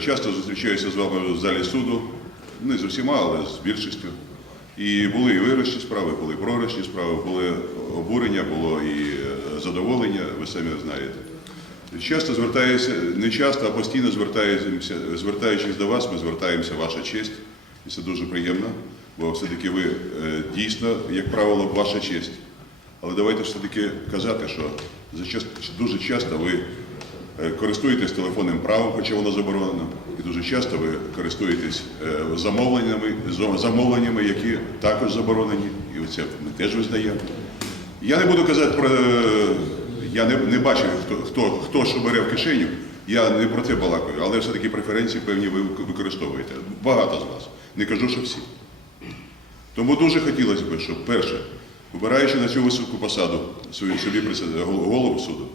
часто зустрічаюся з вами в залі суду, не з усіма, але з більшістю. І були і виграшні справи, були програшні справи, були обурення, було і е, задоволення, ви самі знаєте. Часто звертаюся, не часто, а постійно звертаємося, звертаючись до вас, ми звертаємося ваша честь, і це дуже приємно, бо все-таки ви е, дійсно, як правило, ваша честь. Але давайте все-таки казати, що дуже часто ви е, користуєтесь телефонним правом, хоча воно заборонено, і дуже часто ви користуєтесь е, замовленнями, замовленнями, які також заборонені, і це ми теж визнаємо. Я не буду казати про. е, Я не, не бачив, хто, хто, хто що бере в кишеню. Я не про це балакаю, але все-таки преференції певні ви використовуєте. Багато з вас. Не кажу, що всі. Тому дуже хотілося б, щоб перше, вибираючи на цю високу посаду собі голову суду,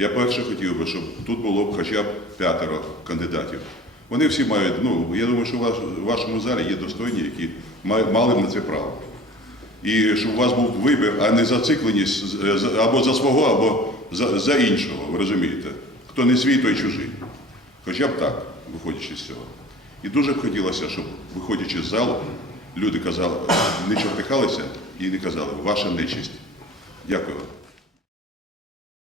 я перше хотів би, щоб тут було б хоча б п'ятеро кандидатів. Вони всі мають, ну я думаю, що в вашому залі є достойні, які мали б на це право. І щоб у вас був вибір, а не зацикленість або за свого, або за, за іншого, ви розумієте? Хто не свій, той чужий. Хоча б так, виходячи з цього. І дуже б хотілося, щоб, виходячи з залу, люди казали, не чортихалися і не казали, ваша нечисть. Дякую вам.